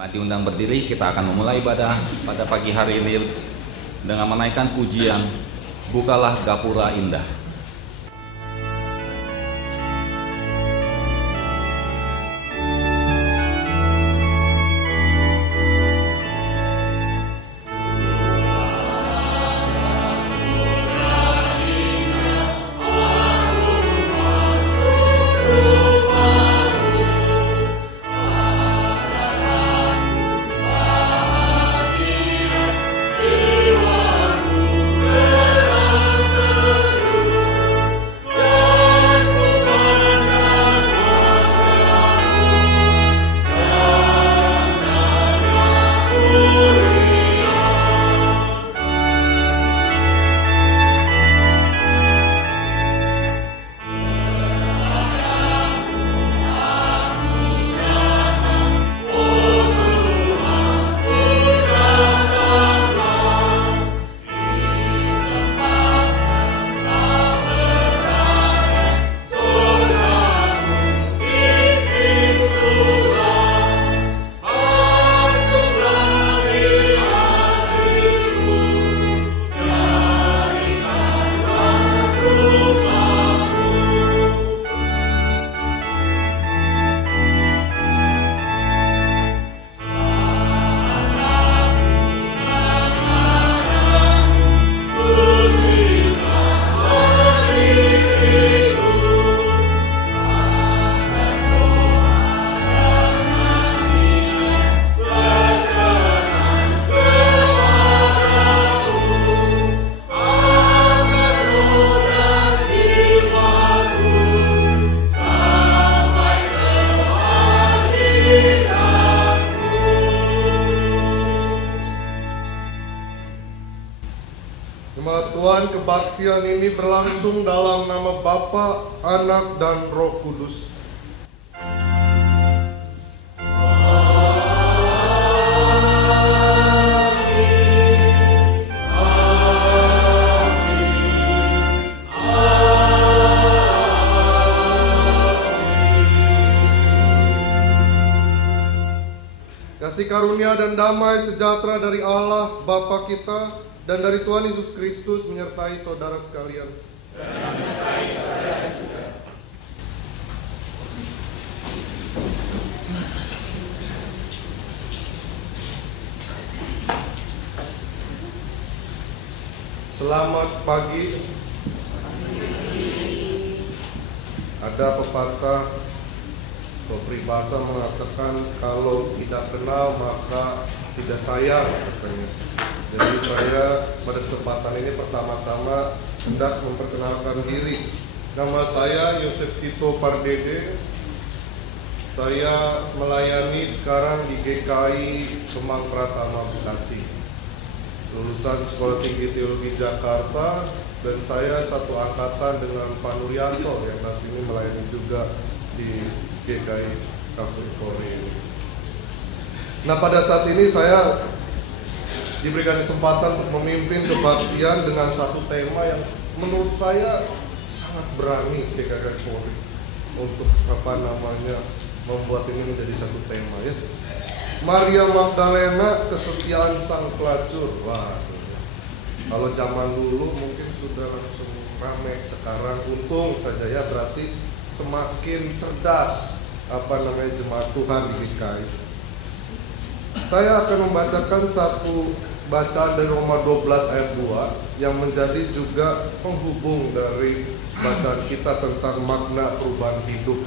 Jemaat diundang berdiri, kita akan memulai ibadah pada pagi hari ini dengan menaikkan pujian Bukalah Gapura Indah. Kebaktian ini berlangsung dalam nama Bapa, Anak, dan Roh Kudus. Kasih karunia dan damai sejahtera dari Allah Bapa kita dan dari Tuhan Yesus Kristus menyertai saudara sekalian. Dan menyertai saudara juga. Selamat pagi. Ada pepatah atau peribahasa mengatakan kalau tidak kenal maka tidak sayang katanya. Jadi saya pada kesempatan ini pertama-tama hendak memperkenalkan diri. Nama saya Yosef Tito Pardede. Saya melayani sekarang di GKI Kemang Pratama Bekasi. Lulusan Sekolah Tinggi Teologi Jakarta, dan saya satu angkatan dengan Pak Nuryanto yang saat ini melayani juga di GKI Kafurikori ini. Nah, pada saat ini saya diberikan kesempatan untuk memimpin kebaktian dengan satu tema yang menurut saya sangat berani GKI Polri untuk membuat ini menjadi satu tema ya. Maria Magdalena, kesetiaan sang pelacur. Wah, kalau zaman dulu mungkin sudah langsung ramai, sekarang untung saja ya, berarti semakin cerdas jemaat Tuhan di GKI. Saya akan membacakan satu bacaan dari Roma 12 ayat 2 yang menjadi juga penghubung dari bacaan kita tentang makna perubahan hidup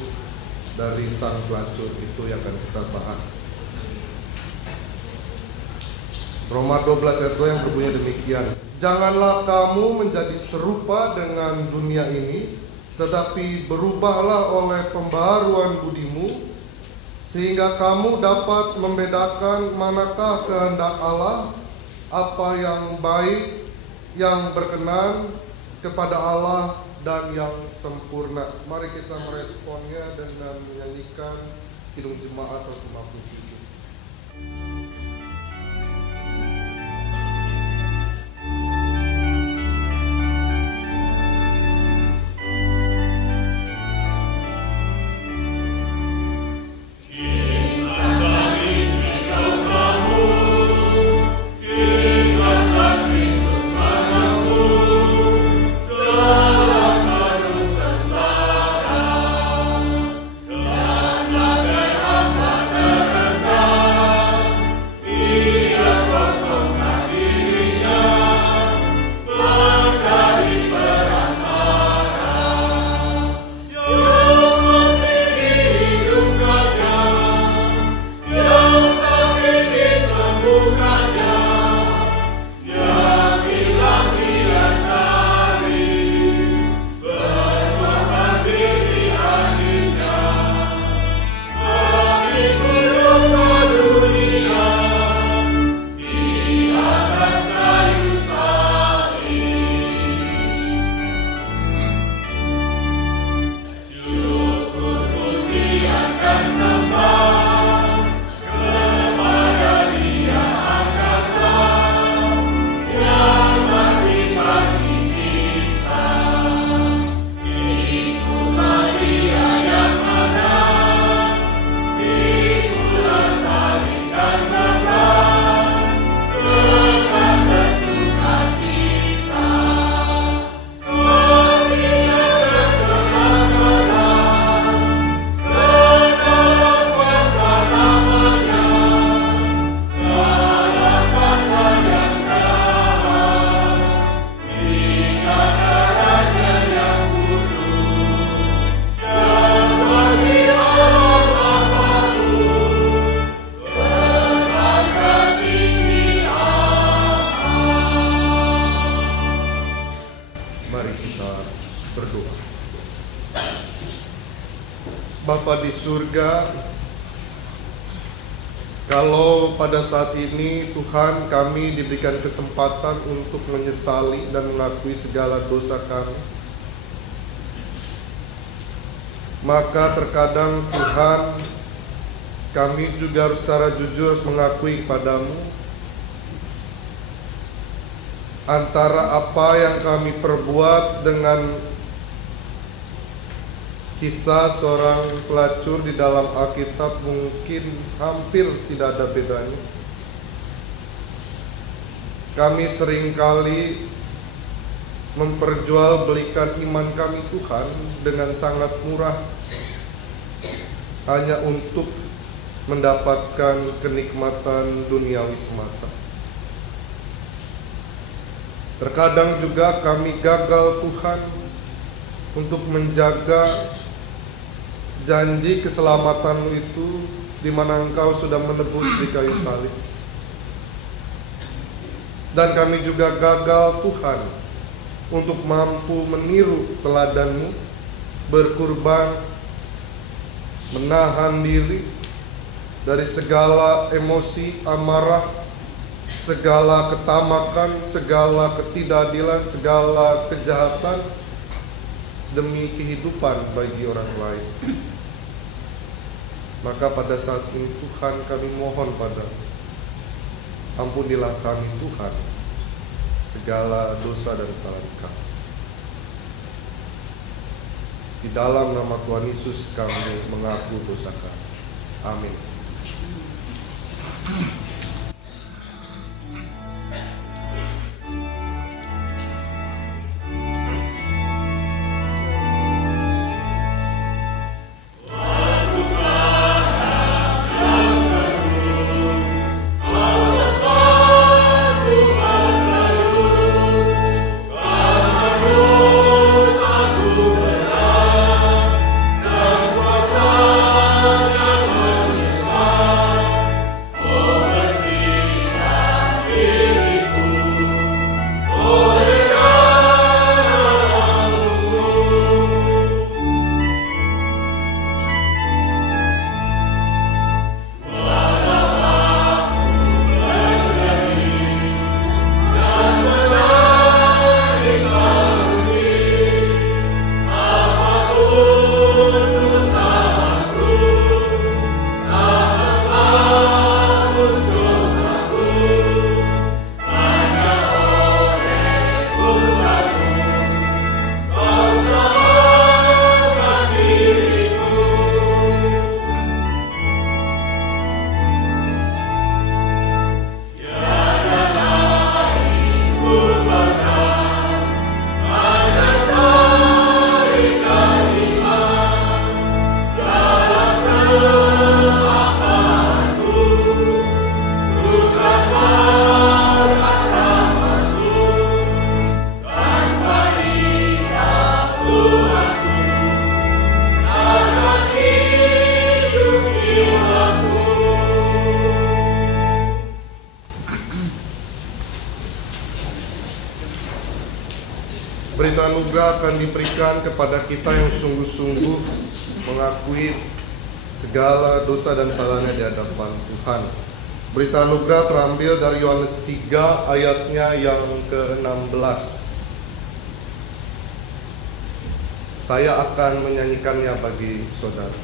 dari sang pelacur. Itu yang akan kita bahas. Roma 12 ayat 2 yang berbunyi demikian. Janganlah kamu menjadi serupa dengan dunia ini, tetapi berubahlah oleh pembaharuan budimu, sehingga kamu dapat membedakan manakah kehendak Allah, apa yang baik, yang berkenan kepada Allah, dan yang sempurna. Mari kita meresponnya dengan menyanyikan Kidung Jemaat 157. Bapa di surga, kalau pada saat ini Tuhan kami diberikan kesempatan untuk menyesali dan mengakui segala dosa kami, maka terkadang Tuhan kami juga harus secara jujur mengakui kepadamu antara apa yang kami perbuat dengan kisah seorang pelacur di dalam Alkitab mungkin hampir tidak ada bedanya. Kami seringkali memperjualbelikan iman kami Tuhan dengan sangat murah hanya untuk mendapatkan kenikmatan duniawi semata. Terkadang juga kami gagal Tuhan untuk menjaga janji keselamatanmu itu, di mana Engkau sudah menebus di kayu salib. Dan kami juga gagal Tuhan untuk mampu meniru teladan-Mu, berkurban, menahan diri dari segala emosi, amarah, segala ketamakan, segala ketidakadilan, segala kejahatan demi kehidupan bagi orang lain. Maka pada saat ini Tuhan kami mohon padamu, ampunilah kami Tuhan segala dosa dan kesalahan kami. Di dalam nama Tuhan Yesus kami mengaku dosa kami. Amin. Berita anugerah akan diberikan kepada kita yang sungguh-sungguh mengakui segala dosa dan salahnya di hadapan Tuhan. Berita anugerah terambil dari Yohanes 3 ayatnya yang ke-16. Saya akan menyanyikannya bagi saudara.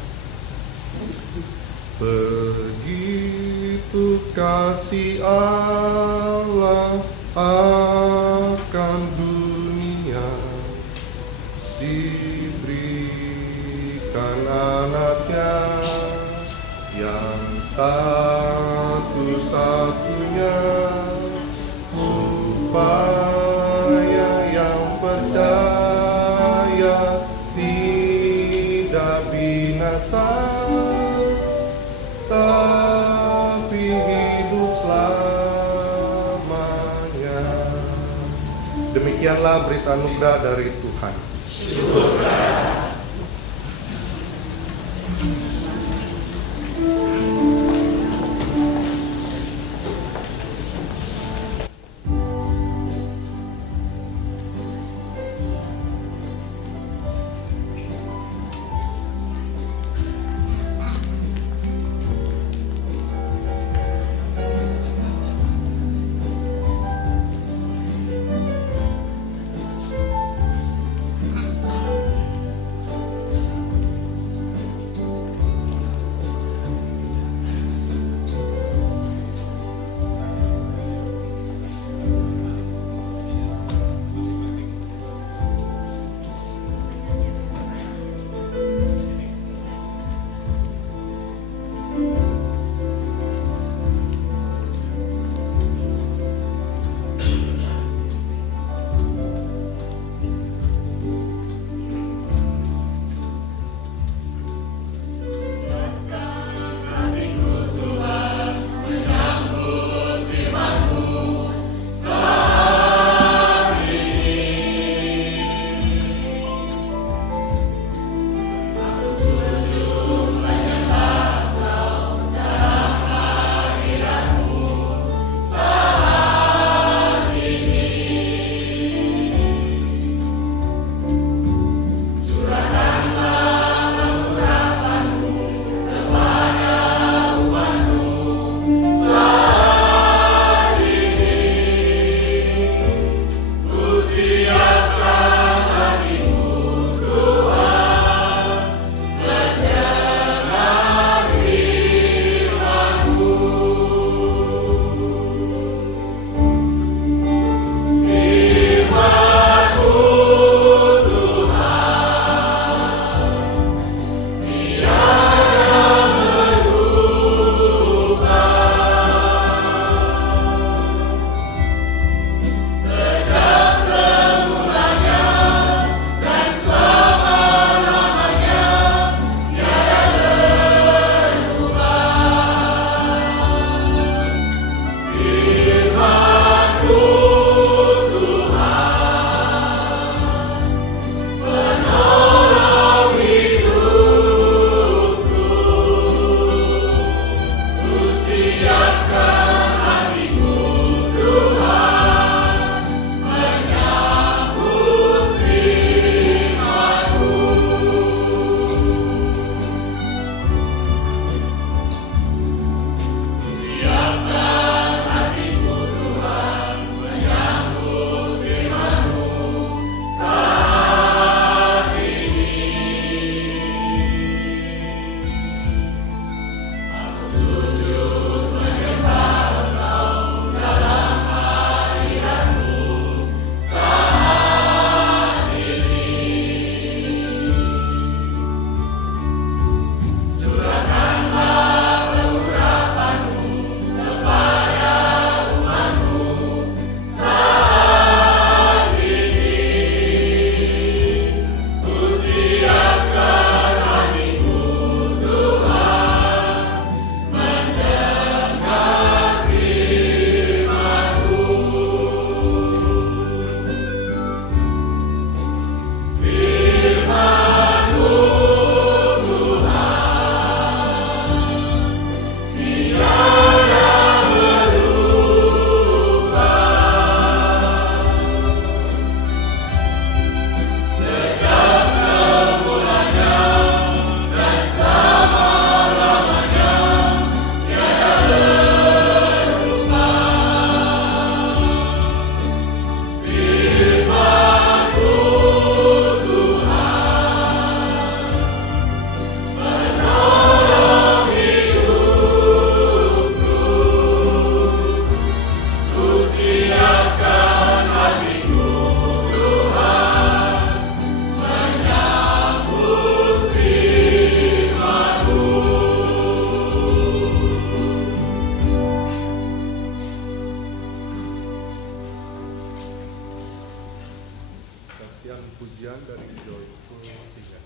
Begitu kasih Allah akan dunia, diberikan anaknya yang satu-satunya, supaya yang percaya tidak binasa, tapi hidup selamanya. Demikianlah berita anugerah dari Tuhan. Syukurlah. dengan pujian dari Joyful Singer.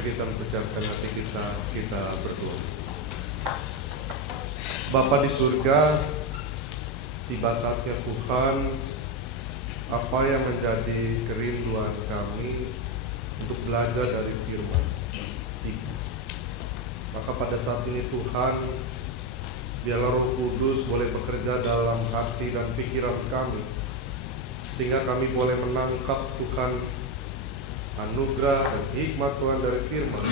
Kita mempersiapkan hati kita berdoa. Bapa di surga, tiba saatnya Tuhan, apa yang menjadi kerinduan kami untuk belajar dari firman. Maka pada saat ini Tuhan, biarlah Roh Kudus boleh bekerja dalam hati dan pikiran kami, sehingga kami boleh menangkap Tuhan anugerah dan hikmat Tuhan dari firman.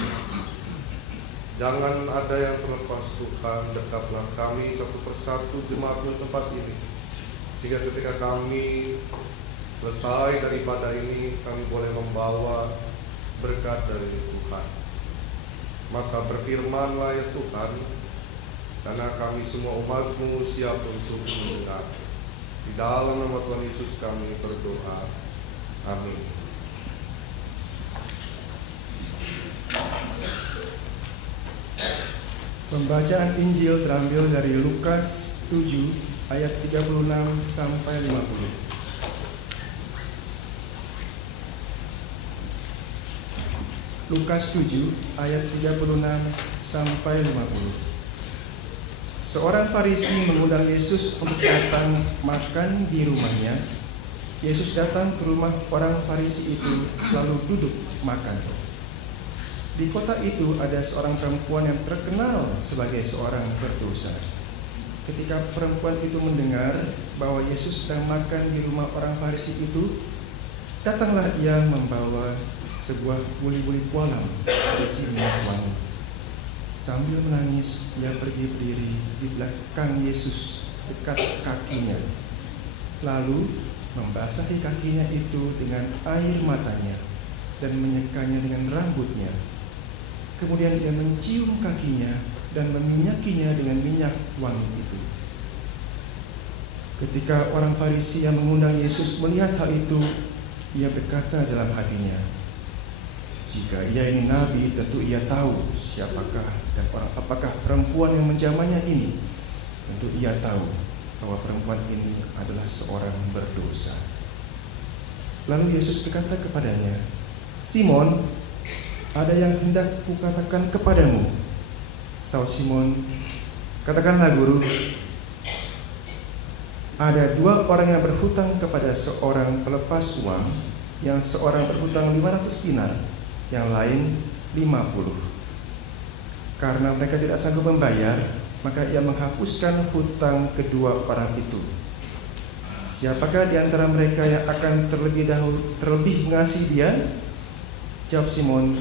Jangan ada yang terlepas Tuhan, dekatlah kami satu persatu jemaat di tempat ini, sehingga ketika kami selesai dari ibadah ini, kami boleh membawa berkat dari Tuhan. Maka berfirmanlah ya Tuhan, karena kami semua umat-Mu siap untuk mendengar. Di dalam nama Tuhan Yesus kami berdoa. Amin. Pembacaan Injil terambil dari Lukas 7 ayat 36 sampai 50. Lukas 7 ayat 36 sampai 50. Seorang Farisi mengundang Yesus untuk datang makan di rumahnya. Yesus datang ke rumah orang Farisi itu lalu duduk makan. Di kota itu ada seorang perempuan yang terkenal sebagai seorang berdosa. Ketika perempuan itu mendengar bahwa Yesus sedang makan di rumah orang Farisi itu, datanglah ia membawa sebuah buli-buli pualam berisi minyak wangi. Sambil menangis, ia pergi berdiri di belakang Yesus dekat kakinya, lalu membasahi kakinya itu dengan air matanya dan menyekanya dengan rambutnya. Kemudian ia mencium kakinya dan meminyakinya dengan minyak wangi itu. Ketika orang Farisi yang mengundang Yesus melihat hal itu, ia berkata dalam hatinya, "Jika ia ini nabi, tentu ia tahu siapakah dan apakah perempuan yang menjamahnya ini. Tentu ia tahu bahwa perempuan ini adalah seorang berdosa." Lalu Yesus berkata kepadanya, "Simon, ada yang hendak kukatakan kepadamu." Saud Simon, "Katakanlah, Guru." Ada dua orang yang berhutang kepada seorang pelepas uang, yang seorang berhutang 500 dinar, yang lain 50. Karena mereka tidak sanggup membayar, maka ia menghapuskan hutang kedua orang itu. "Siapakah di antara mereka yang akan terlebih mengasihi dia?" Jawab Simon,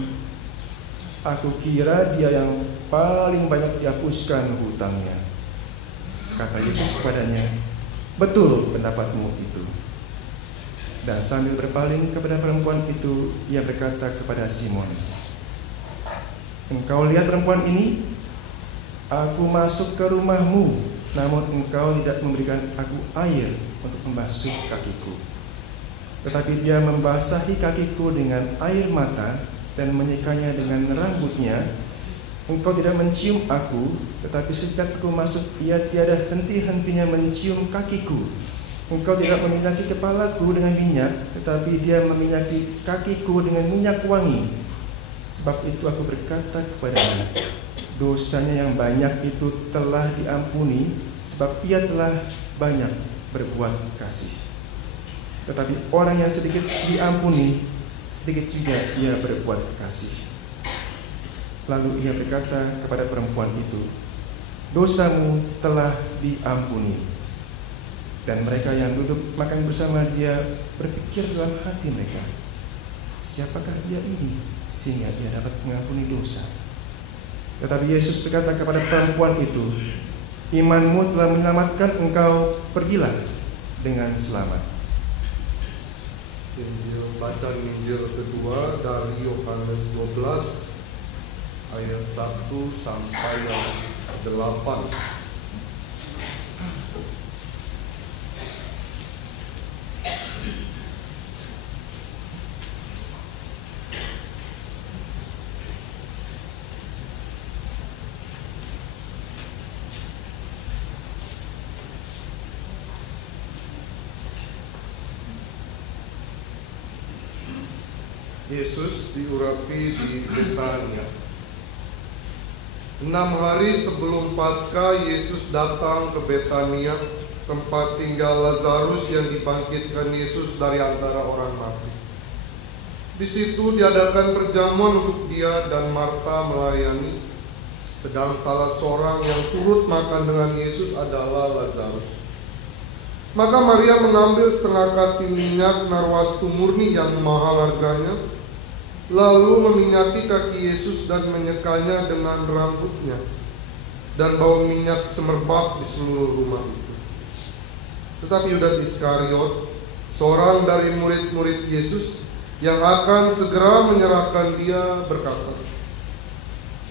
"Aku kira dia yang paling banyak dihapuskan hutangnya." Kata Yesus kepadanya, "Betul pendapatmu itu." Dan sambil berpaling kepada perempuan itu, ia berkata kepada Simon, "Engkau lihat perempuan ini? Aku masuk ke rumahmu, namun engkau tidak memberikan aku air untuk membasuh kakiku. Tetapi dia membasahi kakiku dengan air mata dan menyekanya dengan rambutnya. Engkau tidak mencium aku, tetapi sejak aku masuk, ia tiada henti-hentinya mencium kakiku. Engkau tidak meminyaki kepalaku dengan minyak, tetapi dia meminyaki kakiku dengan minyak wangi. Sebab itu aku berkata kepadanya, dosanya yang banyak itu telah diampuni, sebab ia telah banyak berbuat kasih. Tetapi orang yang sedikit diampuni, sedikit juga ia berbuat kasih." Lalu ia berkata kepada perempuan itu, "Dosamu telah diampuni." Dan mereka yang duduk makan bersama dia berpikir dalam hati mereka, "Siapakah dia ini sehingga dia dapat mengampuni dosa?" Tetapi Yesus berkata kepada perempuan itu, "Imanmu telah menyelamatkan engkau, pergilah dengan selamat." Bacaan Injil kedua dari Yohanes 12 ayat 1 sampai 8. Yesus diurapi di Betania. 6 hari sebelum Paskah, Yesus datang ke Betania, tempat tinggal Lazarus yang dibangkitkan Yesus dari antara orang mati. Di situ diadakan perjamuan untuk dia dan Marta melayani, sedang salah seorang yang turut makan dengan Yesus adalah Lazarus. Maka Maria mengambil setengah kati minyak narwastu murni yang mahal harganya, lalu meminyaki kaki Yesus dan menyekanya dengan rambutnya, dan bau minyak semerbak di seluruh rumah itu. Tetapi Yudas Iskariot, seorang dari murid-murid Yesus yang akan segera menyerahkan dia, berkata,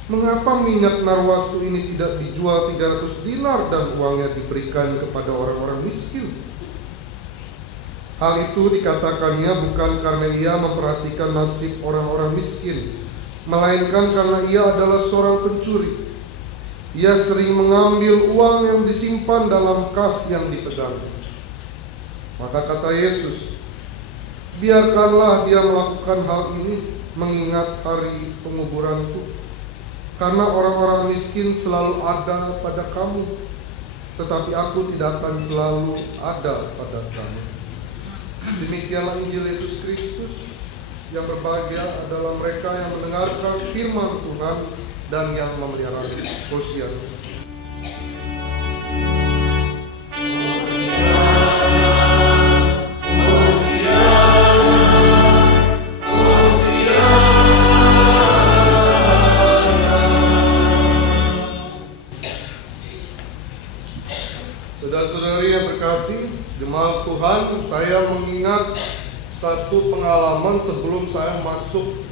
"Mengapa minyak narwastu ini tidak dijual 300 dinar dan uangnya diberikan kepada orang-orang miskin?" Hal itu dikatakannya bukan karena ia memperhatikan nasib orang-orang miskin, melainkan karena ia adalah seorang pencuri. Ia sering mengambil uang yang disimpan dalam kas yang dipegang. Maka kata Yesus, "Biarkanlah dia melakukan hal ini, mengingat hari penguburanku, karena orang-orang miskin selalu ada pada kamu, tetapi aku tidak akan selalu ada pada kamu. Demikianlah Injil Yesus Kristus. Yang berbahagia adalah mereka yang mendengarkan firman Tuhan dan yang memelihara. Hosea. Saudara-saudari yang terkasih, jemaat Tuhan, saya mengingat satu pengalaman sebelum saya masuk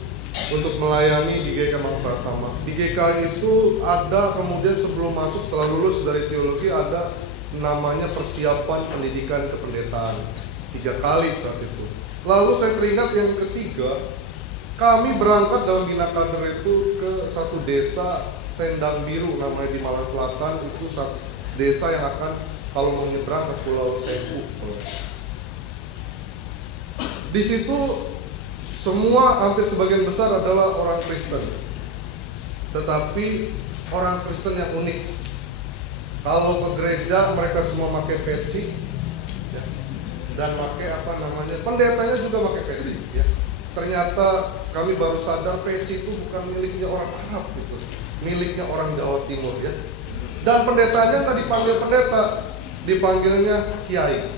untuk melayani di GKI Kemang Pratama. Di GKI itu ada kemudian sebelum masuk, setelah lulus dari teologi, ada namanya persiapan pendidikan kependetaan 3 kali saat itu. Lalu saya teringat yang ketiga, kami berangkat dalam Bina Kader itu ke satu desa Sendang Biru namanya di Malang Selatan. Itu satu desa yang akan kalau mau nyebrang ke Pulau Sewu. Di situ semua hampir sebagian besar adalah orang Kristen, tetapi orang Kristen yang unik. Kalau ke gereja mereka semua pakai peci, ya, dan pakai pendetanya juga pakai peci. Ya. Ternyata kami baru sadar peci itu bukan miliknya orang Arab, gitu, miliknya orang Jawa Timur. Ya. Dan pendetanya nggak dipanggil pendeta, dipanggilnya kiai.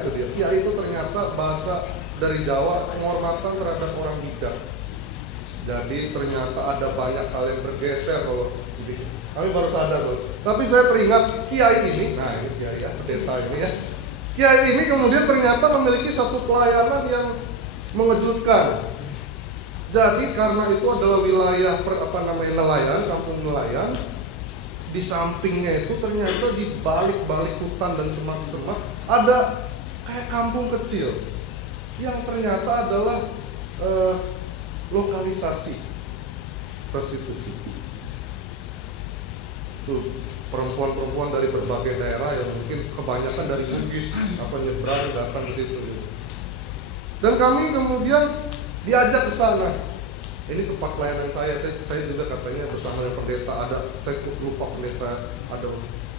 Itu dia. Kiai itu ternyata bahasa dari Jawa penghormatan terhadap orang bijak. Jadi ternyata ada banyak hal yang bergeser kalau kami baru sadar loh. Tapi saya teringat kiai ini, nah ini kiai ya, pendeta ini ya. Kiai ini kemudian ternyata memiliki satu pelayanan yang mengejutkan. Jadi karena itu adalah wilayah nelayan, kampung nelayan. Di sampingnya itu ternyata di balik-balik hutan dan semak-semak ada kayak kampung kecil yang ternyata adalah lokalisasi prostitusi. Tuh perempuan-perempuan dari berbagai daerah yang mungkin kebanyakan dari Bugis nyebrang datang ke situ. Dan kami kemudian diajak ke sana. Ini tempat pelayanan saya juga katanya bersama dengan pendeta, saya lupa pendeta, ada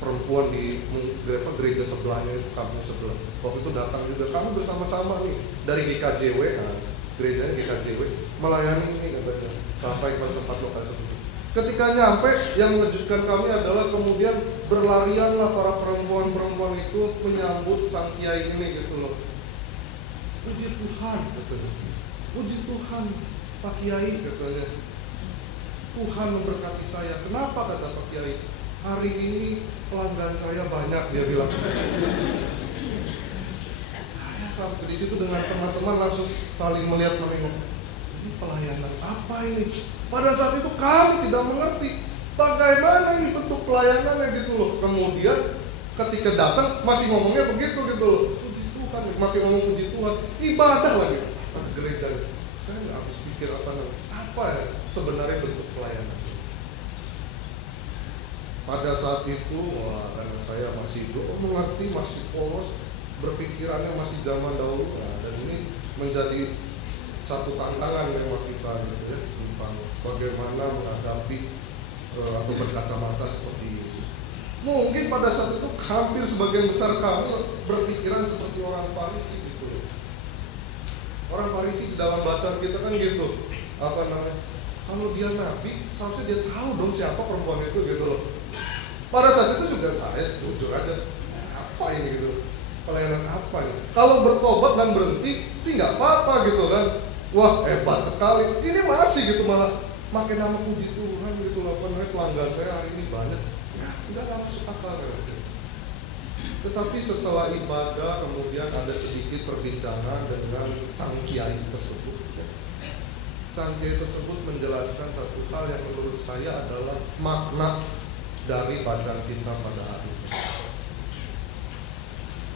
perempuan di gereja sebelahnya, itu kampung sebelah. Waktu itu datang juga, kami bersama-sama nih dari GKJW, gerejanya GKJW, melayani ini katanya, sampai ke tempat lokal seperti itu. Ketika nyampe, yang mengejutkan kami adalah kemudian berlarianlah para perempuan-perempuan itu menyambut sang kiai ini gitu loh. Puji Tuhan, katanya. Puji Tuhan, Pak Kiai, katanya. Tuhan memberkati saya. Kenapa, kata Pak Kiai? Hari ini pelanggan saya banyak, dia bilang. Saya sampai di situ dengan teman-teman langsung saling melihat menengok. Ini pelayanan apa ini? Pada saat itu kami tidak mengerti bagaimana ini bentuk pelayanannya gitu loh. Kemudian ketika datang masih ngomongnya begitu gitu loh. Puji Tuhan, makin ngomong puji Tuhan, ibadah lagi. Gereja, saya nggak habis pikir apa ya sebenarnya bentuk pelayanan. Pada saat itu, karena saya masih belum mengerti, masih polos, berpikirannya masih zaman dahulu, dan ini menjadi satu tantangan yang kita gitu ya, tentang bagaimana menghadapi atau berkacamata seperti Yesus. Mungkin pada saat itu hampir sebagian besar kami berpikiran seperti orang Farisi gitu. Orang Farisi dalam bacaan kita kan gitu, kalau dia nabi, seharusnya dia tahu dong siapa perempuan itu gitu loh. Pada saat itu juga saya jujur aja, apa ini gitu, pelayanan apa ini? Kalau bertobat dan berhenti sih nggak apa-apa gitu kan. Wah hebat sekali, ini masih gitu malah makin nama puji Tuhan gitu loh. Pelanggan saya hari ini banyak, nggak masuk akal gitu. Tetapi setelah ibadah kemudian ada sedikit perbincangan dengan sang kiai tersebut. Sang kiai tersebut menjelaskan satu hal yang menurut saya adalah makna dari bacaan kita pada hari ini.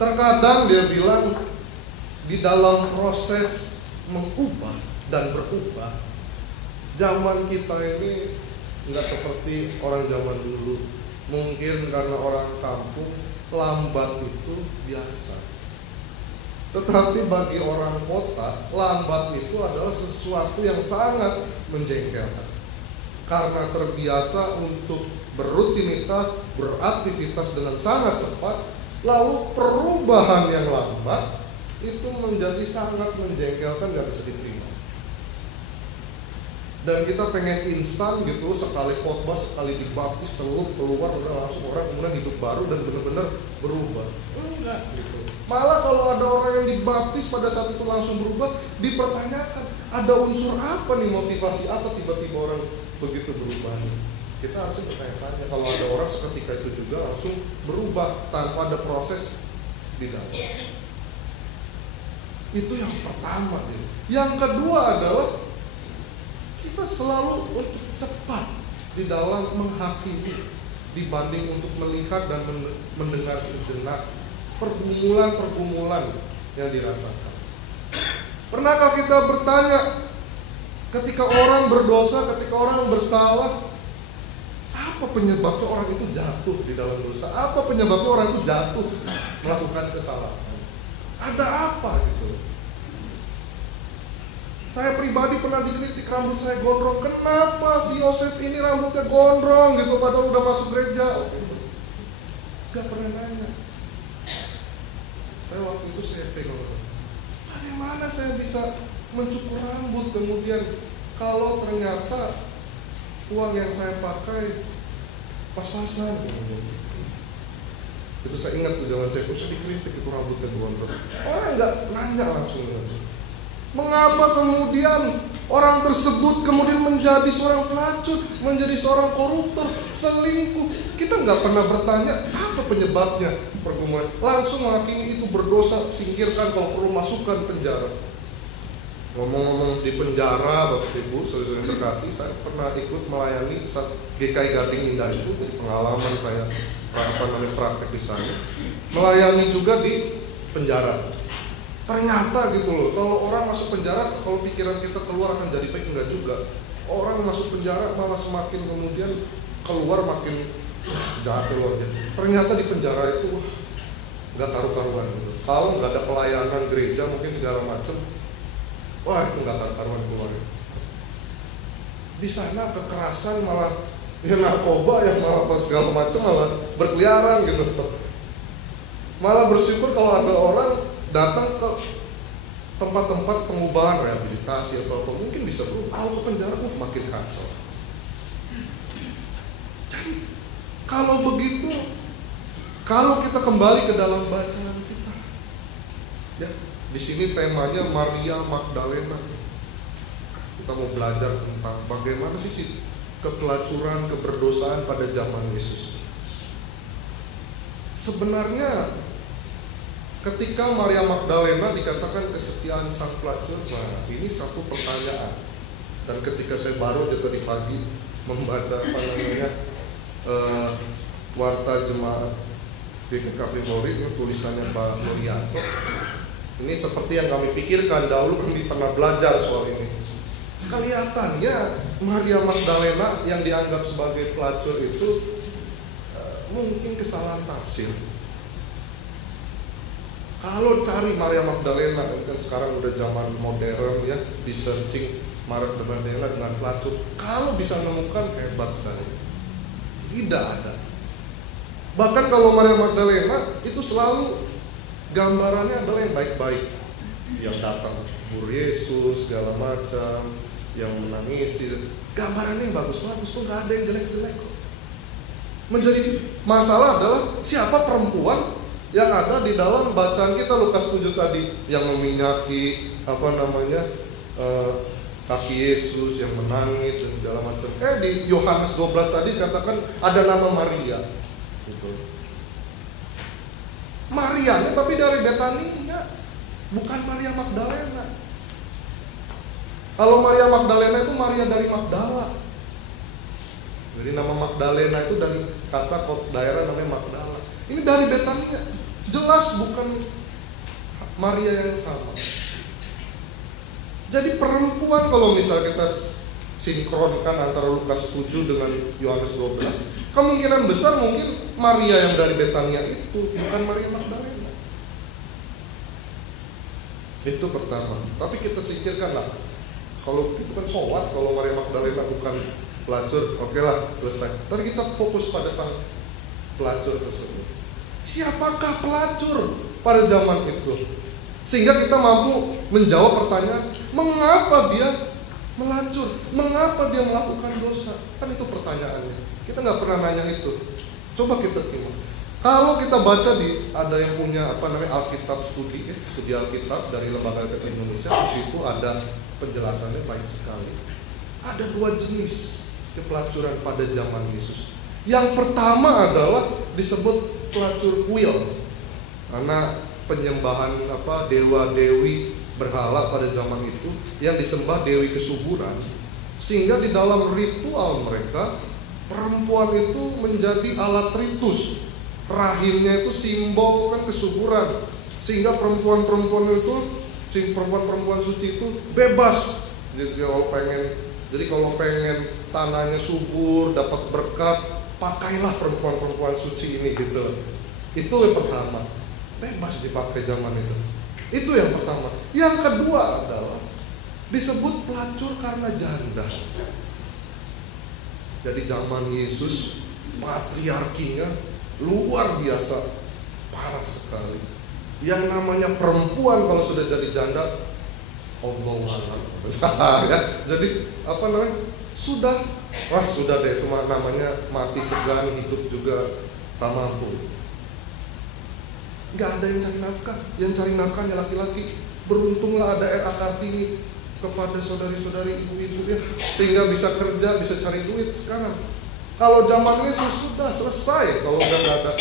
Terkadang dia bilang di dalam proses mengubah dan berubah, zaman kita ini nggak seperti orang zaman dulu. Mungkin karena orang kampung lambat itu biasa. Tetapi bagi orang kota, lambat itu adalah sesuatu yang sangat menjengkelkan. Karena terbiasa untuk berrutinitas, beraktivitas dengan sangat cepat, lalu perubahan yang lambat itu menjadi sangat menjengkelkan, gak bisa diterima. Dan kita pengen instan gitu, sekali khotbah, sekali dibaptis, keluar udah langsung orang kemudian hidup baru dan benar-benar berubah. Enggak gitu. Malah kalau ada orang yang dibaptis pada saat itu langsung berubah, dipertanyakan ada unsur apa nih, motivasi apa tiba-tiba orang begitu berubah. Kita harus bertanya-tanya. Kalau ada orang seketika itu juga langsung berubah tanpa ada proses di dalam. Itu yang pertama. Yang kedua adalah kita selalu untuk cepat di dalam menghakimi dibanding untuk melihat dan mendengar sejenak pergumulan-pergumulan yang dirasakan. Pernahkah kita bertanya, ketika orang berdosa, ketika orang bersalah, apa penyebabnya orang itu jatuh di dalam dosa? Apa penyebabnya orang itu jatuh melakukan kesalahan? Ada apa gitu? Saya pribadi pernah dikritik rambut saya gondrong. Kenapa si Yosef ini rambutnya gondrong gitu padahal udah masuk gereja? Gak pernah nanya. Saya waktu itu CP kalau bagaimana saya bisa mencukur rambut kemudian kalau ternyata uang yang saya pakai pas-pasan gitu. Itu saya ingat tuh zaman saya dikritik itu rambutnya gondrong. Orang nggak nanya langsung. Mengapa kemudian orang tersebut kemudian menjadi seorang pelacur, menjadi seorang koruptor, selingkuh? Kita nggak pernah bertanya apa penyebabnya pergumulan. Langsung menghakimi itu berdosa, singkirkan, kalau perlu masukkan penjara. Ngomong-ngomong di penjara, Bapak Ibu, saudara-saudara yang terkasih, saya pernah ikut melayani GKI Gading Indah itu, jadi pengalaman saya praktek di sana. Melayani juga di penjara. Ternyata gitu loh, kalau orang masuk penjara, kalau pikiran kita keluar akan jadi baik, enggak juga. Orang masuk penjara malah semakin kemudian keluar makin jahat keluarnya. Ternyata di penjara itu nggak karu-karuan gitu. Kalau nggak ada pelayanan gereja mungkin segala macam, wah itu nggak karu-karuan keluarnya. Di sana kekerasan malah ya narkoba yang malah apa segala macam malah berkeliaran gitu. Malah bersyukur kalau ada orang datang ke tempat-tempat pengubahan, rehabilitasi atau apa, mungkin bisa berubah. Kalau ke penjara makin kacau. Jadi kalau begitu, kalau kita kembali ke dalam bacaan kita, ya di sini temanya Maria Magdalena. Kita mau belajar tentang bagaimana sih kepelacuran, keberdosaan pada zaman Yesus. Sebenarnya ketika Maria Magdalena dikatakan kesetiaan sang pelacur, nah ini satu pertanyaan. Dan ketika saya baru aja tadi pagi membaca warta jemaat GKK Favorit, tulisannya Pak Nurianto, ini seperti yang kami pikirkan dahulu, kami pernah belajar soal ini. Kelihatannya Maria Magdalena yang dianggap sebagai pelacur itu mungkin kesalahan tafsir. Kalau cari Maria Magdalena, kan sekarang udah zaman modern ya, di searching Maria Magdalena dengan pelacur, kalau bisa menemukan hebat sekali. Tidak ada. Bahkan kalau Maria Magdalena itu selalu gambarannya adalah yang baik-baik, yang datang Guru Yesus segala macam, yang menangisi, gambarannya yang bagus-bagus tuh, nggak ada yang jelek-jelek kok. Menjadi masalah adalah siapa perempuan yang ada di dalam bacaan kita Lukas 7 tadi, yang meminyaki kaki Yesus, yang menangis dan segala macam. Di Yohanes 12 tadi dikatakan ada nama Maria gitu. Marianya tapi dari Betania, bukan Maria Magdalena. Kalau Maria Magdalena itu Maria dari Magdala. Jadi nama Magdalena itu dari kata daerah namanya Magdala. Ini dari Betania. Jelas bukan Maria yang sama. Jadi perempuan, kalau misalnya kita sinkronkan antara Lukas 7 dengan Yohanes 12, kemungkinan besar mungkin Maria yang dari Betania itu bukan Maria Magdalena. Itu pertama. Tapi kita singkirkan lah. Kalau itu kan sholat, kalau Maria Magdalena bukan pelacur, oke lah, selesai. Tapi kita fokus pada sang pelacur tersebut. Siapakah pelacur pada zaman itu? Sehingga kita mampu menjawab pertanyaan, mengapa dia melacur? Mengapa dia melakukan dosa? Kan itu pertanyaannya. Kita nggak pernah nanya itu. Coba kita simak. Kalau kita baca ada yang punya Alkitab studi Alkitab dari Lembaga Alkitab Indonesia, di situ ada penjelasannya baik sekali. Ada 2 jenis pelacuran pada zaman Yesus. Yang pertama adalah disebut pelacur kuil, karena penyembahan dewa-dewi berhala pada zaman itu yang disembah dewi kesuburan, sehingga di dalam ritual mereka perempuan itu menjadi alat ritus. Rahimnya itu simbol kan kesuburan, sehingga perempuan-perempuan suci itu bebas. Jadi kalau pengen tanahnya subur, dapat berkat, pakailah perempuan-perempuan suci ini gitu. Itu yang pertama, bebas dipakai zaman itu. Itu yang pertama. Yang kedua adalah disebut pelacur karena janda. Jadi zaman Yesus patriarkinya luar biasa, parah sekali. Yang namanya perempuan kalau sudah jadi janda, ya. Jadi sudah deh, itu namanya mati segan, hidup juga tak mampu. Gak ada yang cari nafkah. Yang cari nafkahnya laki-laki. Beruntunglah ada RA Kartini kepada saudari-saudari ibu-ibu ya, sehingga bisa kerja, bisa cari duit sekarang. Kalau zaman Yesus sudah selesai, kalau udah gak ada.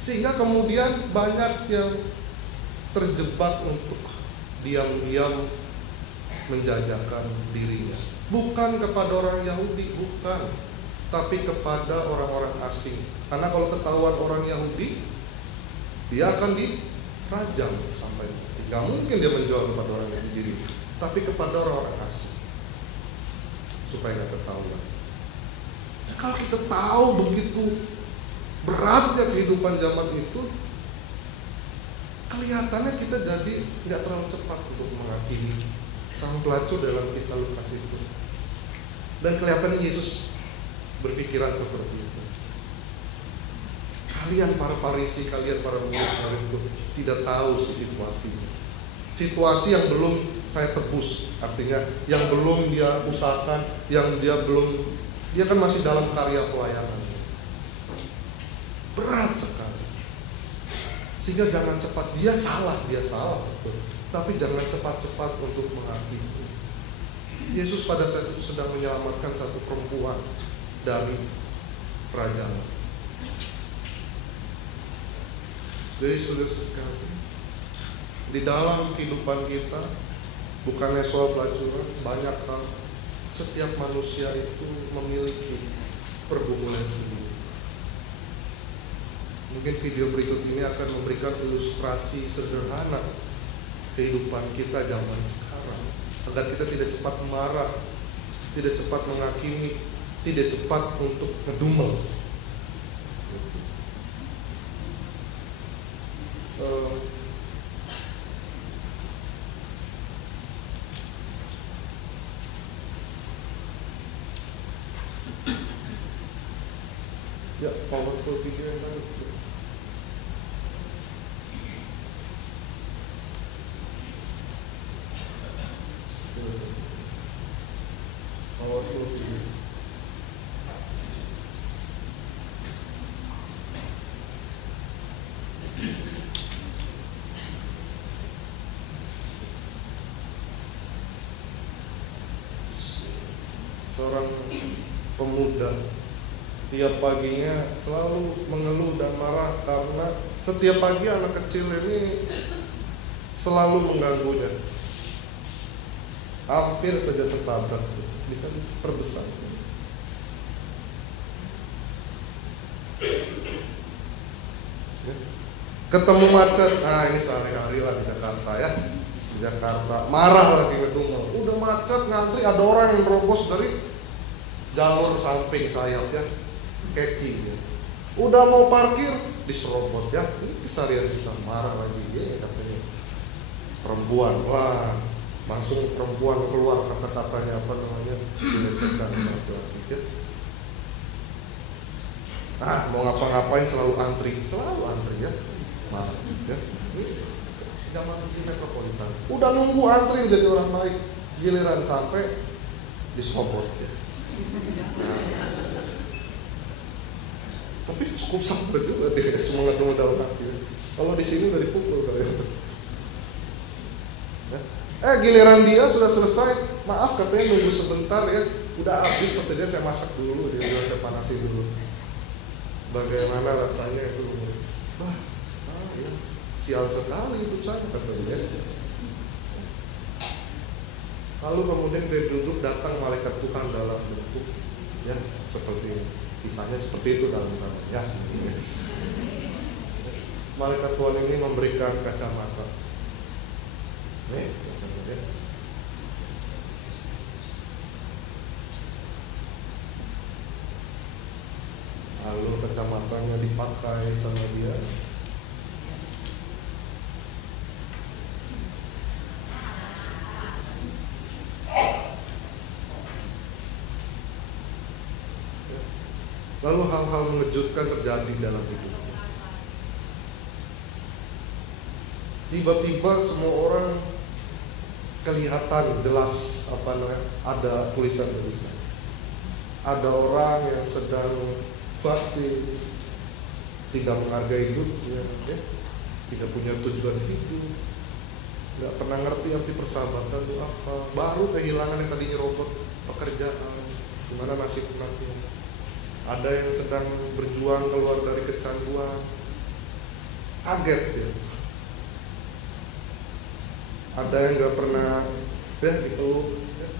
Sehingga kemudian banyak yang terjebak untuk diam-diam menjajakan dirinya. Bukan kepada orang Yahudi, bukan, tapi kepada orang-orang asing. Karena kalau ketahuan orang Yahudi, dia akan dirajam sampai mati. Gak mungkin dia menjual kepada orang Yahudi, tapi kepada orang-orang asing, supaya gak ketahuan. Kalau kita tahu begitu beratnya kehidupan zaman itu, kelihatannya kita jadi nggak terlalu cepat untuk menghakimi sang pelacur dalam kisah Lukas itu. Dan kelihatannya Yesus berpikiran seperti itu. Kalian para Farisi, kalian para murid-murid itu tidak tahu situasi yang belum saya tebus, artinya yang belum dia usahakan, yang dia kan masih dalam karya pelayanan. Berat sekali. Sehingga jangan cepat, dia salah betul. Tapi jangan cepat-cepat untuk menghakimi. Yesus pada saat itu sedang menyelamatkan satu perempuan dari kerajaan. Jadi saudara-saudara kasih, di dalam kehidupan kita bukannya soal pelacuran, banyak hal. Setiap manusia itu memiliki pergumulan sendiri. Mungkin video berikut ini akan memberikan ilustrasi sederhana kehidupan kita zaman sekarang, agar kita tidak cepat marah, tidak cepat menghakimi, tidak cepat untuk ngedumel. Ya, powerful video yang tadi. Powerful video. Seorang pemuda tiap paginya selalu mengeluh dan marah karena setiap pagi anak kecil ini selalu mengganggunya. Hampir saja tertabrak, bisa terbesar. Ketemu macet, nah ini sehari-hari lah di Jakarta ya. Di Jakarta, marah lagi ngedumel. Udah macet, ngantri, ada orang yang nerobos dari jalur samping sayap ya, keki ya. Udah mau parkir, diserobot ya. Ini keseharian kita, marah lagi ya katanya. perempuan, wah langsung perempuan keluar kata-katanya apa namanya, dilecehkan laki-laki ya. Mau ngapa-ngapain selalu antri ya, maaf ya. Zaman di metropolitan, udah nunggu antri jadi orang baik, giliran sampai diskobot ya. Tapi cukup sabar juga dia, cuma ngedung-ngedung kaki. Kalau di sini udah dipukul kalian. Giliran dia sudah selesai, maaf katanya nunggu sebentar ya, udah habis pas dia saya masak dulu, dia bilang saya panasin dulu. Bagaimana rasanya itu? Ya, sial sekali hidup saya katanya. Lalu kemudian dia duduk, datang malaikat Tuhan dalam bentuk ya seperti ini. Kisahnya seperti itu dalam namanya. Malaikat Tuhan ini memberikan kacamata. Lalu kacamatanya dipakai sama dia. Lalu hal-hal mengejutkan terjadi dalam hidupnya. Tiba-tiba semua orang kelihatan jelas ada tulisan-tulisan. Ada orang yang sedang bakti, tidak menghargai hidupnya, tidak punya tujuan hidup, nggak pernah ngerti arti persahabatan itu apa, baru kehilangan yang tadinya robot pekerjaan, gimana nasib nanti. Ada yang sedang berjuang keluar dari kecanduan, kaget ya. Ada yang nggak pernah gitu ya,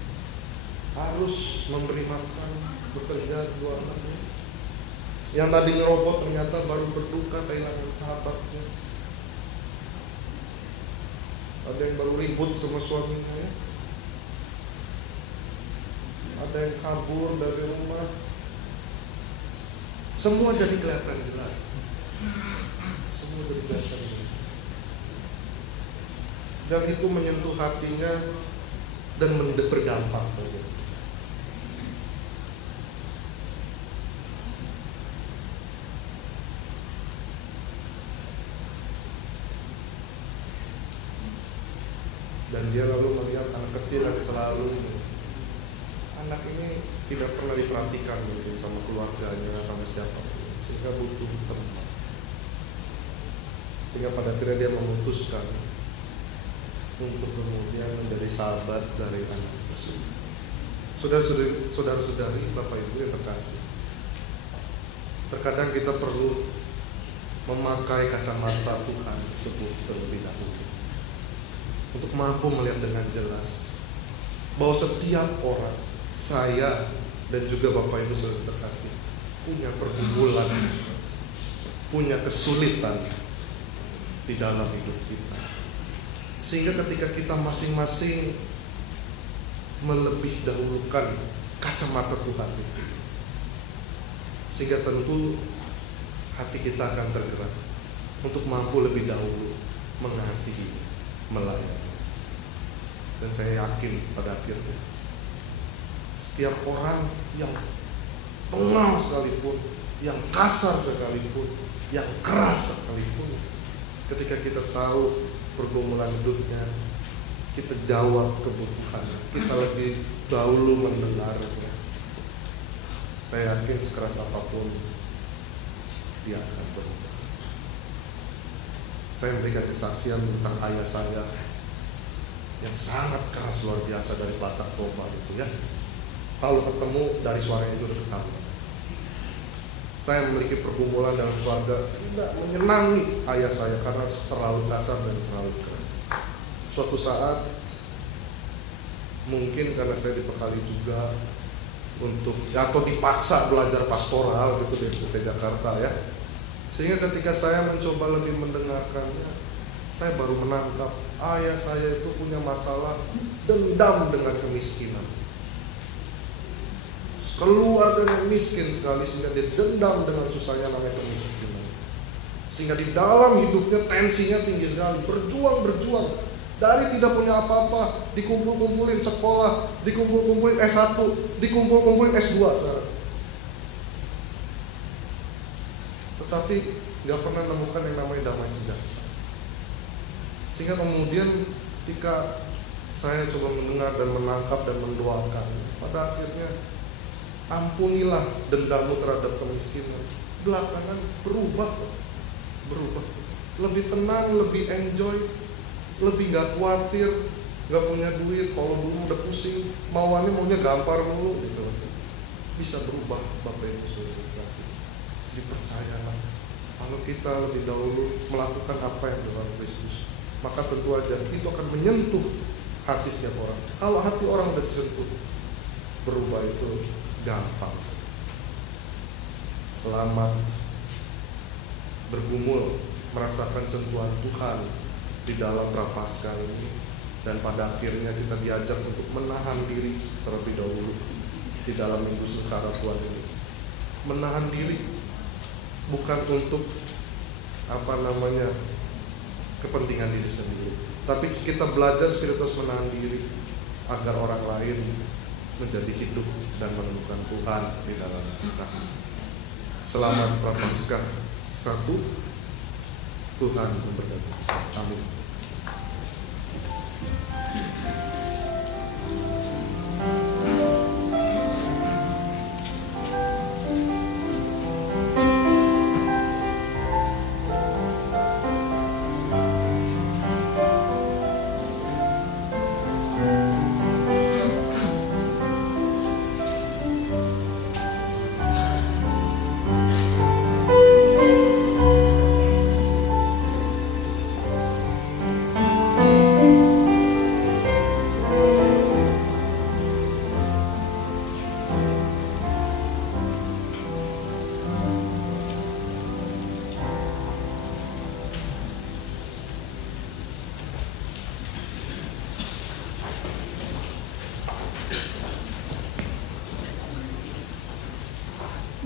harus memberi makan, bekerja, jualan. Yang tadi ngerobot ternyata baru berduka kehilangan sahabatnya. Ada yang baru ribut sama suaminya ya. Ada yang kabur dari rumah. Semua jadi kelihatan jelas. Semua jadi kelihatan jelas. Dan itu menyentuh hatinya dan berdampak. Dan dia lalu melihat anak kecil yang selalu, anak ini tidak pernah diperhatikan mungkin sama keluarganya, sama siapapun, sehingga butuh tempat. Sehingga pada akhirnya dia memutuskan untuk kemudian menjadi sahabat dari anak tersebut. Saudara-saudari, Bapak Ibu yang terkasih, terkadang kita perlu memakai kacamata Tuhan tersebut terlebih dahulu untuk mampu melihat dengan jelas bahwa setiap orang, saya dan juga Bapak Ibu saudara terkasih, punya pergumulan, punya kesulitan di dalam hidup kita. Sehingga ketika kita masing-masing melebih dahulukan kacamata Tuhan itu, sehingga tentu hati kita akan tergerak untuk mampu lebih dahulu mengasihi, melayani. Dan saya yakin pada akhirnya setiap orang yang pengal sekalipun, yang kasar sekalipun, yang keras sekalipun, ketika kita tahu pergumulan hidupnya, kita jawab kebutuhan, kita lebih dahulu mendengarnya, saya yakin sekeras apapun dia akan berubah. Saya memberikan kesaksian tentang ayah saya yang sangat keras luar biasa dari Batak Toba itu ya. Kalau ketemu dari suaranya itu udah ketahuan. Saya memiliki pergumulan dalam keluarga, tidak menyenangi ayah saya karena terlalu kasar dan terlalu keras. Suatu saat mungkin karena saya dibekali juga untuk atau dipaksa belajar pastoral gitu di SPT Jakarta ya, sehingga ketika saya mencoba lebih mendengarkannya, saya baru menangkap ayah saya itu punya masalah dendam dengan kemiskinan. Keluarganya miskin sekali sehingga dia dendam dengan susahnya namanya kemiskinan. Sehingga di dalam hidupnya tensinya tinggi sekali, berjuang Dari tidak punya apa-apa, dikumpul-kumpulin sekolah, dikumpul-kumpulin S1, dikumpul-kumpulin S2 sekarang. Tetapi nggak pernah menemukan yang namanya damai sejahtera. Sehingga kemudian ketika saya coba mendengar dan menangkap dan mendoakan, pada akhirnya ampunilah dendammu terhadap kemiskinan. Belakangan berubah. Lebih tenang, lebih enjoy, lebih gak khawatir, gak punya duit. Kalau dulu udah pusing, maunya gampar mulu gitu. Bisa berubah Bapak Ibu Saudara kasih. Jadi percayalah, kalau kita lebih dahulu melakukan apa yang dilakukan Kristus, maka tentu aja itu akan menyentuh hati setiap orang. Kalau hati orang udah disentuh, berubah itu gampang. Selamat bergumul merasakan sentuhan Tuhan di dalam Prapaskah ini, dan pada akhirnya kita diajak untuk menahan diri terlebih dahulu di dalam minggu sengsara Tuhan ini. Menahan diri bukan untuk kepentingan diri sendiri, tapi kita belajar spiritus menahan diri agar orang lain menjadi hidup dan menemukan Tuhan di dalam kita. Selamat Prapaskah 1. Tuhan memberkati. Amin.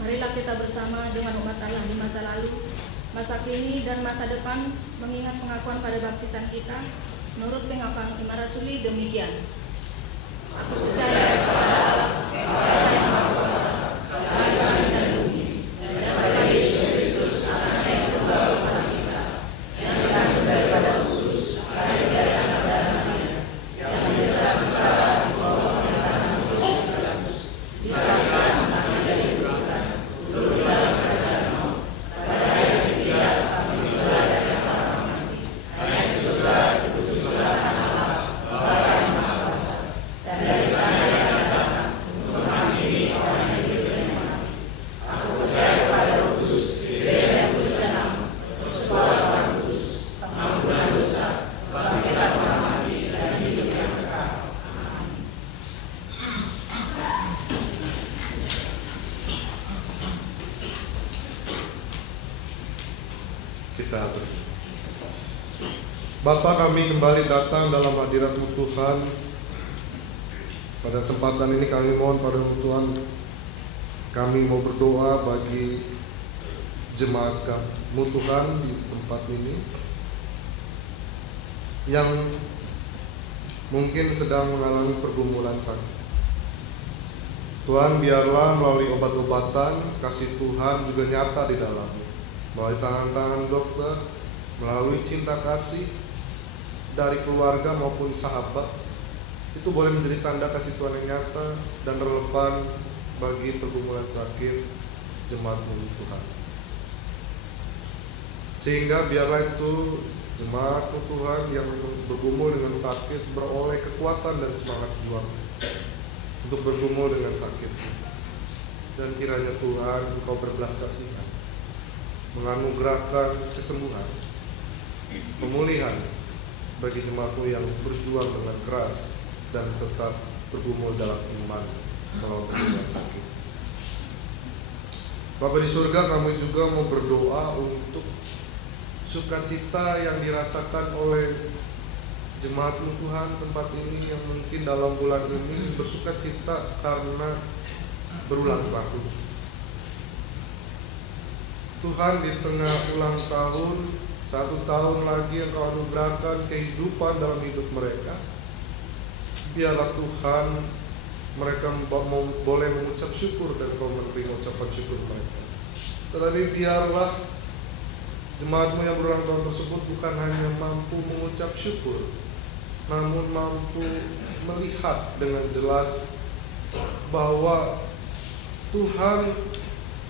Marilah kita bersama dengan umat Allah di masa lalu, masa kini, dan masa depan mengingat pengakuan pada baptisan kita. Menurut pengakuan Imam Rasuli demikian: Aku percaya kepada Allah, Allah yang Maha Kuasa, Tuhan langit dan bumi, dan kepada Yesus Kristus, Anaknya yang tunggal kepada kita, yang dikandung daripada Kudus, lahir dari anak darah Maria, yang menderita sengsara di bawah pemerintahan Pontius Pilatus, disalibkan, mati dan dikuburkan, turun di dalam kerajaan maut. Pada hari yang ketiga, kami bangkit dari antara orang mati, naik ke surga, duduk di sebelah kanan Allah, Bapa yang Maha Kuasa, dan dari sana Dia akan datang untuk menghakimi orang yang hidup dan yang mati. Aku percaya kepada Roh Kudus, Gereja yang kudus dan am, sesekolah orang kudus, pengampunan dosa, kebangkitan orang mati, dan hidup yang kekal. Amin. Kita berdoa. Bapa, kami kembali datang dalam hadirat-Mu Tuhan. Pada kesempatan ini kami mohon pada-Mu Tuhan, kami mau berdoa bagi jemaat-Mu Tuhan di tempat ini yang mungkin sedang mengalami pergumulan sakit. Tuhan, biarlah melalui obat-obatan kasih Tuhan juga nyata di dalamnya, melalui tangan-tangan dokter, melalui cinta kasih dari keluarga maupun sahabat. Itu boleh menjadi tanda kasih Tuhan yang nyata dan relevan bagi pergumulan sakit jemaat-Mu Tuhan. Sehingga biarlah itu jemaat-Mu Tuhan yang bergumul dengan sakit beroleh kekuatan dan semangat juang untuk bergumul dengan sakit. Dan kiranya Tuhan, Engkau berbelas kasihan, menganugerahkan kesembuhan, pemulihan bagi jemaat-Mu yang berjuang dengan keras dan tetap bergumul dalam iman melawan pergumulan sakit. Bapa di surga, kami juga mau berdoa untuk sukacita yang dirasakan oleh jemaat-Mu Tuhan tempat ini yang mungkin dalam bulan ini bersukacita karena berulang tahun. Tuhan, di tengah ulang tahun 1 tahun lagi Engkau anugerahkan kehidupan dalam hidup mereka. Biarlah Tuhan mereka boleh mengucap syukur dan Kau menerima ucapan syukur mereka. Tetapi biarlah jemaat-Mu yang berulang tahun tersebut bukan hanya mampu mengucap syukur, namun mampu melihat dengan jelas bahwa Tuhan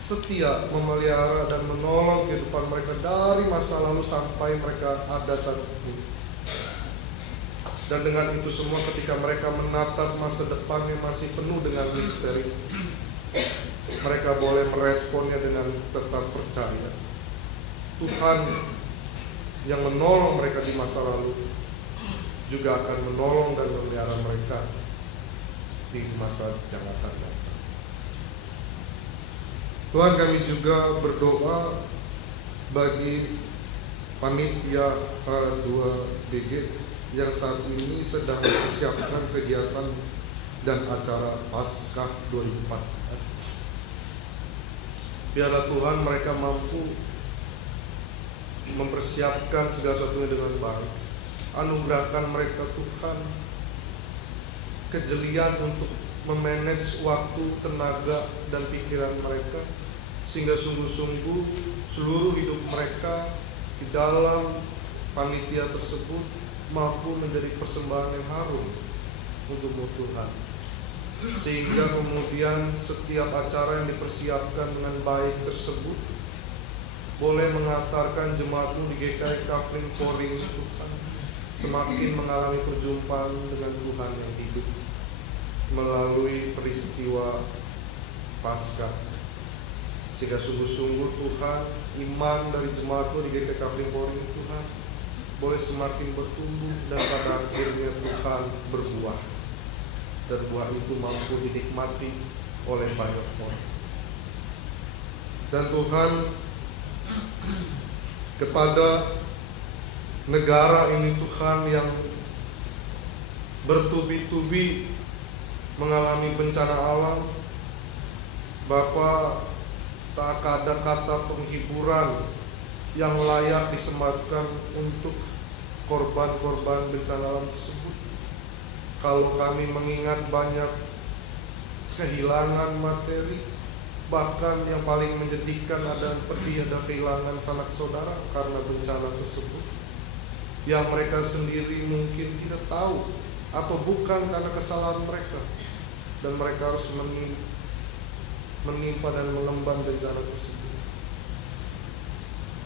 setia memelihara dan menolong kehidupan mereka dari masa lalu sampai mereka ada saat ini. Dan dengan itu semua, ketika mereka menatap masa depan yang masih penuh dengan misteri, mereka boleh meresponnya dengan tetap percaya Tuhan yang menolong mereka di masa lalu juga akan menolong dan memelihara mereka di masa yang akan datang. Tuhan, kami juga berdoa bagi panitia 2BG yang saat ini sedang mempersiapkan kegiatan dan acara Paskah 2014. Biarlah Tuhan mereka mampu mempersiapkan segala sesuatunya dengan baik. Anugerahkan mereka Tuhan kejelian untuk memanage waktu, tenaga, dan pikiran mereka, sehingga sungguh-sungguh seluruh hidup mereka di dalam panitia tersebut mampu menjadi persembahan yang harum untuk Tuhan, sehingga kemudian setiap acara yang dipersiapkan dengan baik tersebut boleh mengantarkan jemaat-Mu di GKI Kafling Poring Tuhan semakin mengalami perjumpaan dengan Tuhan yang hidup melalui peristiwa Paskah, sehingga sungguh-sungguh Tuhan iman dari jemaat-Mu di GKI Kafling Poring Tuhan boleh semakin bertumbuh dan pada akhirnya Tuhan berbuah, dan buah itu mampu dinikmati oleh banyak orang. Dan Tuhan, kepada negara ini Tuhan yang bertubi-tubi mengalami bencana alam, Bapa, tak ada kata penghiburan yang layak disematkan untuk korban-korban bencana alam tersebut. Kalau kami mengingat banyak kehilangan materi, bahkan yang paling menyedihkan ada pedih ada kehilangan sanak saudara karena bencana tersebut, yang mereka sendiri mungkin tidak tahu atau bukan karena kesalahan mereka, dan mereka harus menimpa dan mengemban bencana tersebut.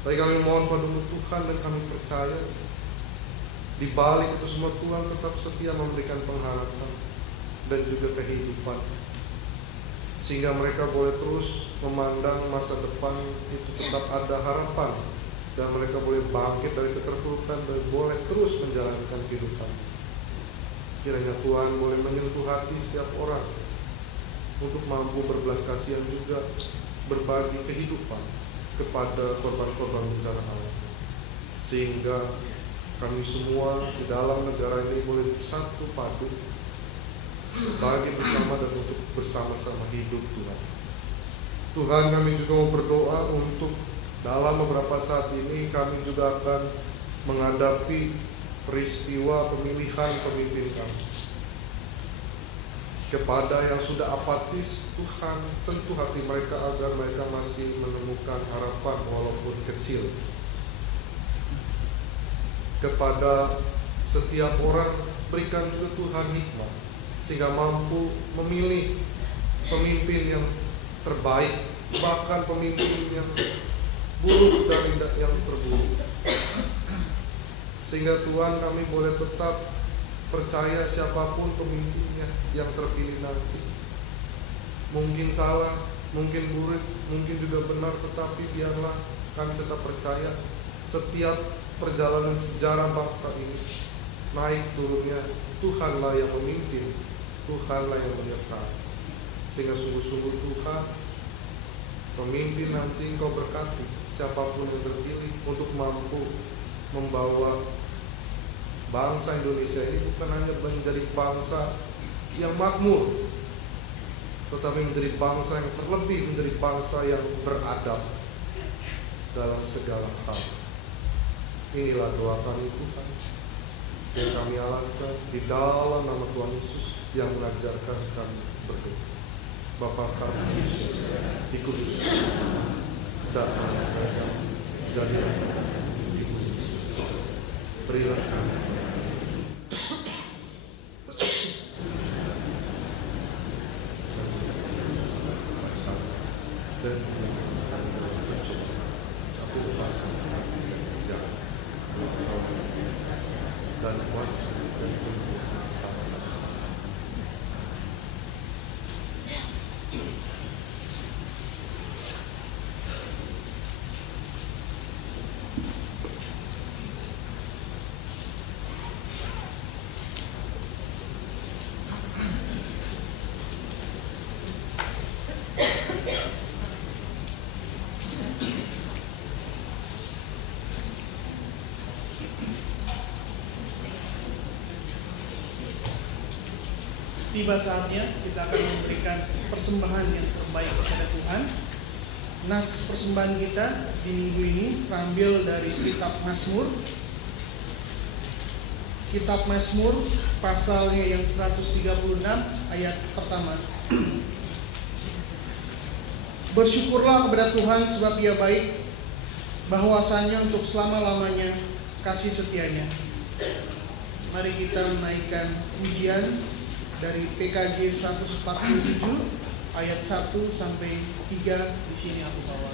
Tapi kami mohon padamu Tuhan, dan kami percaya di balik itu semua Tuhan tetap setia memberikan pengharapan dan juga kehidupan, sehingga mereka boleh terus memandang masa depan itu tetap ada harapan, dan mereka boleh bangkit dari keterpurukan dan boleh terus menjalankan kehidupan. Kiranya Tuhan boleh menyentuh hati setiap orang untuk mampu berbelas kasihan juga berbagi kehidupan kepada korban-korban bencana alam, sehingga kami semua di dalam negara ini boleh bersatu padu berbagi bersama dan untuk bersama-sama hidup Tuhan. Tuhan, kami juga mau berdoa untuk dalam beberapa saat ini kami juga akan menghadapi peristiwa pemilihan pemimpin kami. Kepada yang sudah apatis, Tuhan sentuh hati mereka agar mereka masih menemukan harapan walaupun kecil. Kepada setiap orang berikan juga Tuhan hikmat, sehingga mampu memilih pemimpin yang terbaik, bahkan pemimpin yang buruk dan yang terburuk. Sehingga Tuhan, kami boleh tetap percaya siapapun pemimpinnya yang terpilih nanti, mungkin salah, mungkin buruk, mungkin juga benar, tetapi biarlah kami tetap percaya setiap perjalanan sejarah bangsa ini, naik turunnya Tuhanlah yang memimpin, Tuhanlah yang menyertai. Sehingga sungguh-sungguh Tuhan, pemimpin nanti Engkau berkati siapapun yang terpilih untuk mampu membawa bangsa Indonesia ini bukan hanya menjadi bangsa yang makmur, tetapi menjadi bangsa yang terlebih menjadi bangsa yang beradab dalam segala hal. Inilah doa kami Tuhan, yang kami alaskan di dalam nama Tuhan Yesus yang mengajarkan kami berdoa. Bapa kami Yesus, dikuduskan, datanglah kerajaan, jadilah dikudus. Berilah kami dan aku lepaskan dan kuasa dan Tiba saatnya kita akan memberikan persembahan yang terbaik kepada Tuhan. Nas persembahan kita di minggu ini terambil dari kitab Mazmur. Kitab Mazmur pasalnya yang 136 ayat pertama. Bersyukurlah kepada Tuhan sebab Ia baik, bahwasanya untuk selama-lamanya kasih setianya. Mari kita menaikkan pujian dari PKJ 147 ayat 1 sampai 3 di sini aku bawa.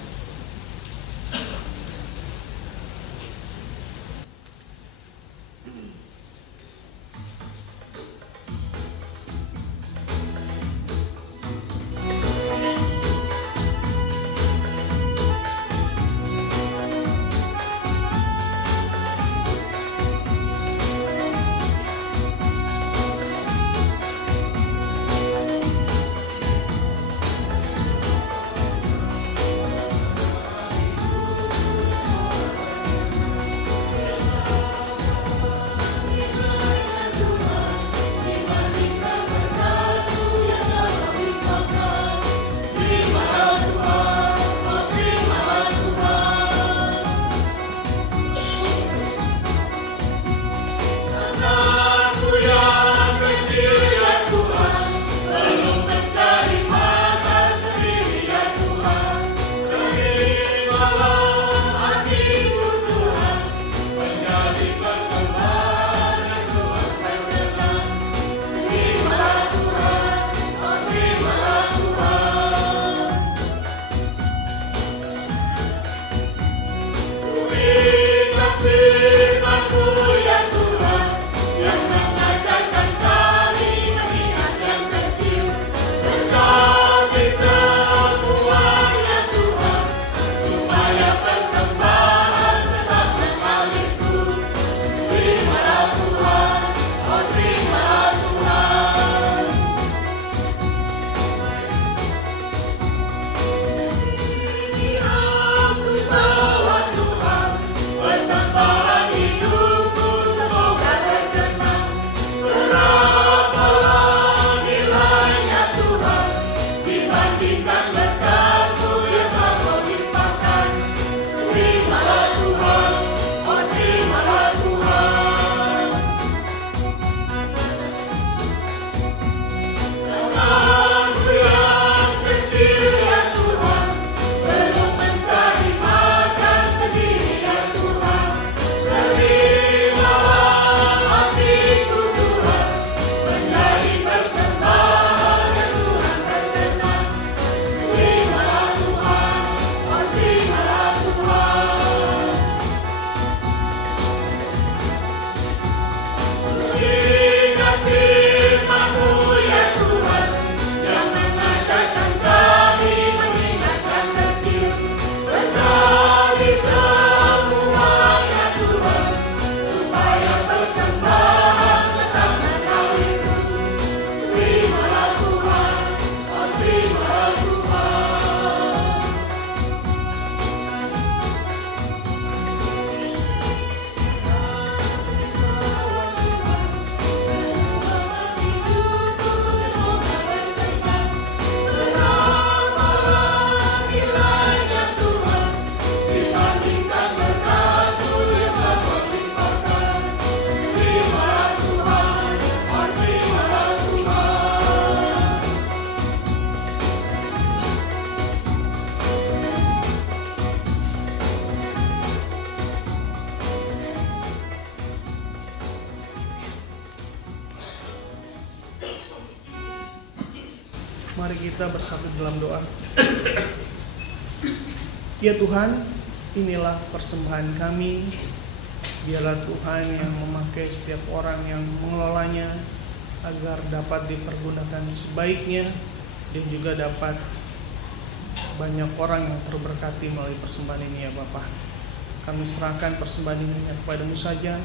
Mari kita bersatu dalam doa. Ya Tuhan, inilah persembahan kami. Biarlah Tuhan yang memakai setiap orang yang mengelolanya agar dapat dipergunakan sebaiknya dan juga dapat banyak orang yang terberkati melalui persembahan ini ya Bapa. Kami serahkan persembahan ini hanya kepada-Mu saja.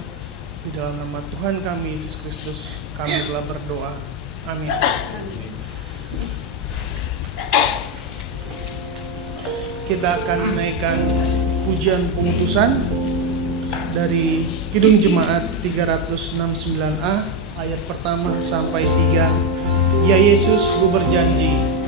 Di dalam nama Tuhan kami Yesus Kristus kami telah berdoa. Amin. Kita akan menaikkan pujian pengutusan dari Kidung Jemaat 369A ayat pertama sampai 3. Ya Yesus, Ku berjanji.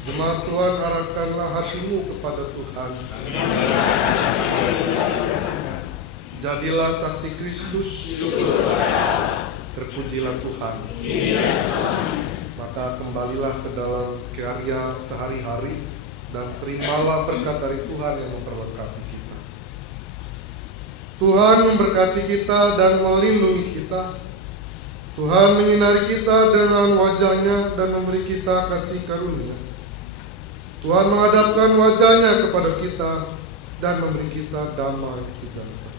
Jemaat Tuhan, arahkanlah hatimu kepada Tuhan. Jadilah saksi Kristus. Terpujilah Tuhan. Maka kembalilah ke dalam karya sehari-hari dan terimalah berkat dari Tuhan yang memberkati kita. Tuhan memberkati kita dan melindungi kita. Tuhan menyinari kita dengan wajah-Nya dan memberi kita kasih karunia. Tuhan menghadapkan wajah-Nya kepada kita dan memberi kita damai sejahtera.